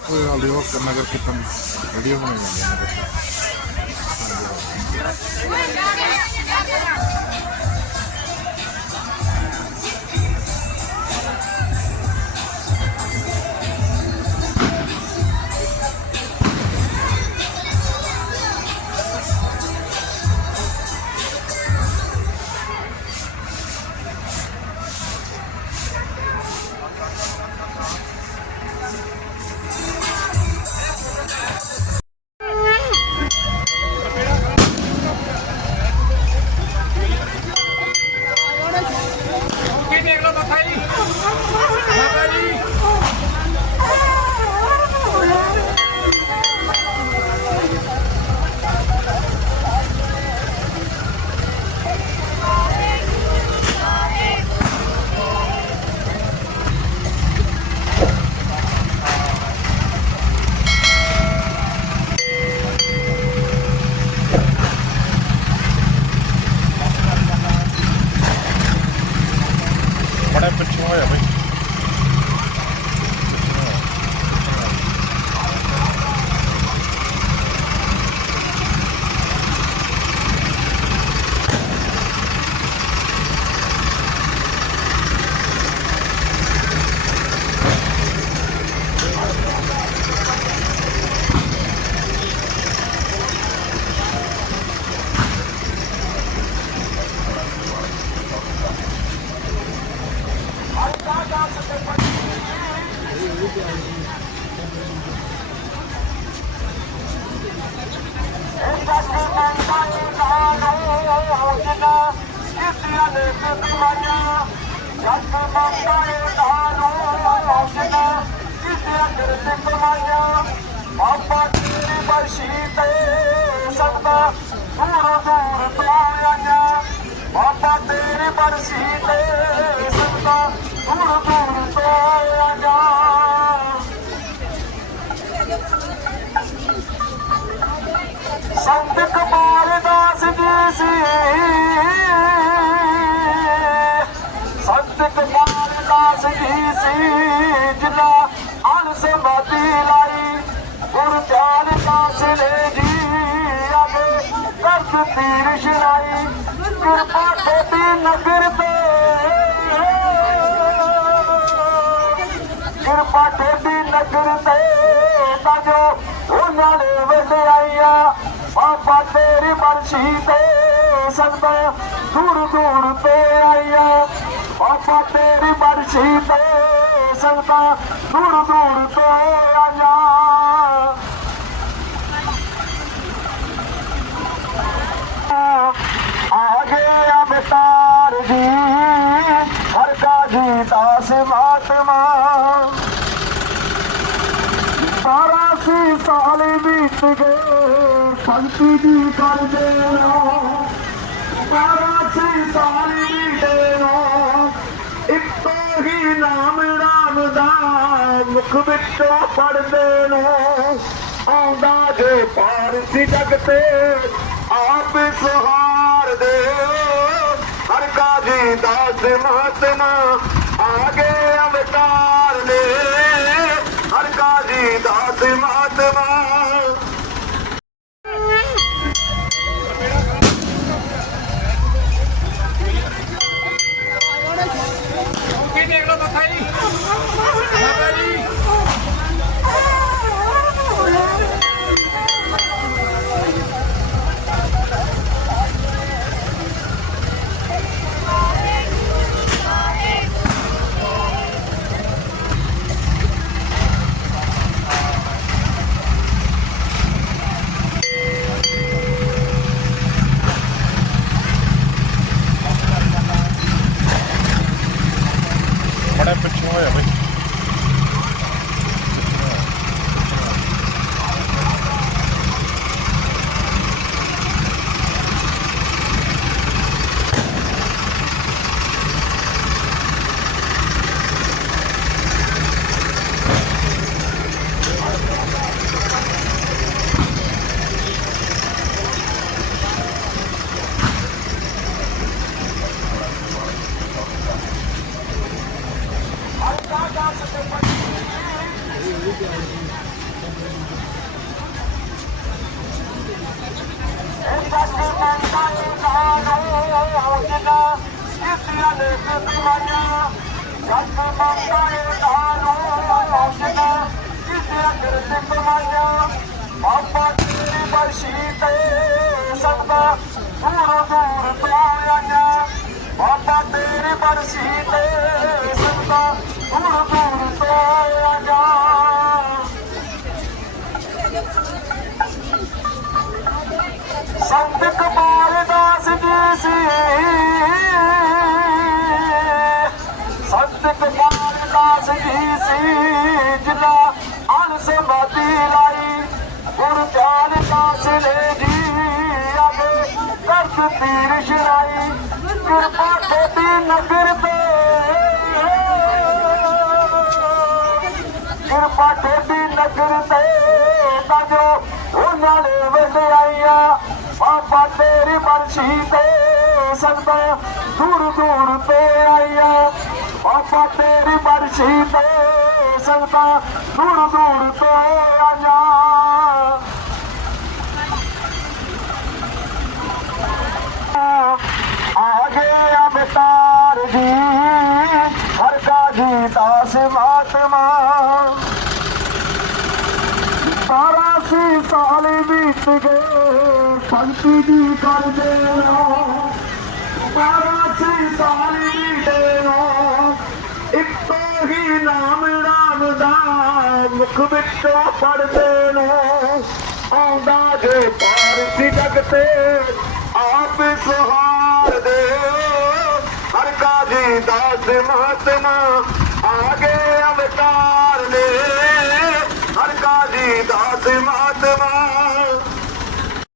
ਕੋਈ ਗੱਲ ਨਹੀਂ ਉਹ ਨਗਰ ਕੀਰਤਨ ਵੀਡੀਓ ਬਣਾਈ ਜਾਂਦੀ ਹੈ ਨਗਰ ਕੀਰਤਨ। ਕੀ ਦੇਖ ਲਓ ਮੱਥਾ ਜੀ ਬਾਬਾ ਬਾਬਾ ਤੇਰੀ ਬਰਸ਼ੀ ਤੇ ਸੰਗਦਾ ਦੂਰ ਦੂਰ ਤੋਂ ਆਇਆ ਬਾਬਾ ਤੇਰੀ ਬਰਸ਼ੀ ਤੇ ਸੰਗਦਾ ਦੂਰ ਦੂਰ ਤੋਂ ਸੰਤ ਕਮਾਲ ਦਾਸ ਸੀ ਜਿਨਾ ਅਨ ਸਮਾਧੀ ਲਾਈ ਗੁਰ ਧਿਆਨ ਦਾਸ ਨੇ ਜੀ ਅਗੇ ਕਰਤ ਤੀਰ ਸ਼ਰਾਈ ਕਿਰਪਾ ਤੇਰੀ ਨਗਰ ਤੇ ਕਿਰਪਾ ਤੇਰੀ ਨਗਰ ਤੇ ਤਾਂ ਉਹਨਾਂ ਨੇ ਵਡਿਆਈਆਂ ਬਾਬਾ ਤੇਰੀ ਮਰਸ਼ੀ ਤੇ ਸੰਗਤਾਂ ਦੂਰ ਦੂਰ ਤੇ ਆਈਆਂ। ਬਾਬਾ ਤੇਰੀ ਬਰਸ਼ੀ ਤੇ ਸੰਤਾ ਦੂਰ ਦੂਰ ਤੋਂ ਆਇਆ ਆ ਗਏ ਅਵਤਾਰ ਜੀ, ਹਰ ਕਾ ਜੀ ਦਾਸ ਮਾਤਮਾ ਸਾਰਾ ਸੀ ਸਾਲ ਵਿੱਚ ਗਏ ਭਗਤੀ ਦੀ ਕਰਦੇ ਰੋ ਸਾਰਾ ਸੰਸਾਰੀ ਦੇਵੋ ਇੱਕੋ ਹੀ ਨਾਮ ਰਾਮ ਦਾ ਮੁਖ ਵਿੱਚੋਂ ਪੜਦੇ ਨੂੰ। ਆਉਂਦਾ ਜੋ ਪਾਰਸੀ ਜਗ ਤੇ ਆਪ ਸੁਹਾਰ ਦੇ ਹਰ ਕਾ ਜੀ ਦਾਸ ਮਹਾਤਮਾ ਆ ਗਏ ਅਵਤਾਰ ਨੇ। ਹਰ ਕਾ ਜੀ ਦਾਸ ਮਹਾਤਮਾ। continuar, é, vai. ਨਾਨੋ ਜਿਨਾ ਇਸਿਆ ਨੇ ਕਮਾਇਆ ਜੱਗ ਮੰਦਾ ਨਾਨੋ ਜਿਨਾ ਇਸਿਆ ਨੇ ਕਮਾਇਆ ਬਾਬਾ ਤੇਰੀ ਬਰਸ਼ੀ ਤੇ ਸੰਗਦਾ ਦੂਰ ਦੂਰ ਤੋਂ ਆਇਆ ਬਾਬਾ ਤੇਰੀ ਬਰਸ਼ੀ ਤੇ ਸੰਗਦਾ ਦੂਰ ਦੂਰ ਤੋਂ ਆਇਆ ਸੰਤ ਕਮਾਲ ਸੀ ਸੰਤ ਕਮਾਲ ਦਾਸ ਜੀ ਸੀ ਜਿਨਾ ਅਨ ਸਮਾਧੀ ਲਾਈ ਗੁਰ ਚਾਲ ਦਾਸ ਨੇ ਜੀ ਅਗੇ ਕਰਤ ਤੀਰ ਸ਼ਰਾਈ ਕਿਰਪਾ ਖੇਤੀ ਨਗਰ ਤੇ ਕਿਰਪਾ ਖੇਤੀ ਨਗਰ ਤੇ ਤਾਂ ਜੋ ਉਹਨਾਂ ਨੇ ਵੇਲੇ ਬਾਬਾ ਤੇਰੀ ਬਰਸ਼ੀ ਤੇ ਸੰਤਾਂ ਦੂਰ ਦੂਰ ਤੇ ਆਇਆ ਬਾਬਾ ਤੇਰੀ ਬਰਸ਼ੀ ਤੇ ਸੰਤਾਂ ਦੂਰ ਦੂਰ ਤੇ ਆਇਆ ਆ ਗਏ ਅਵਤਾਰ ਜੀ ਹਰ ਕਾ ਜੀ ਦਾਸ ਮਾਤਮਾ ਸਾਰਾ ਸੀ ਸਾਲ ਵਿੱਚ ਗਏ। ਭਗਤੀ ਦੀ ਕਰਦੇ ਹੋ ਬਾਰਾ ਸੇ ਸਾਲੀ ਦੇ ਹੋ ਇੱਕੋ ਹੀ ਨਾਮ ਨਾਮ ਦਾ ਮੁਖ ਵਿੱਚੋਂ ਪੜਦੇ ਨੇ ਆਉਂਦਾ ਜੋ ਪਾਰਸੀ ਜਗਤੇ, ਆਪ ਸੁਹਾਰ ਦੇ ਹਰ ਕਾਜੀ ਦਾਸ ਮਹਾਤਮਾ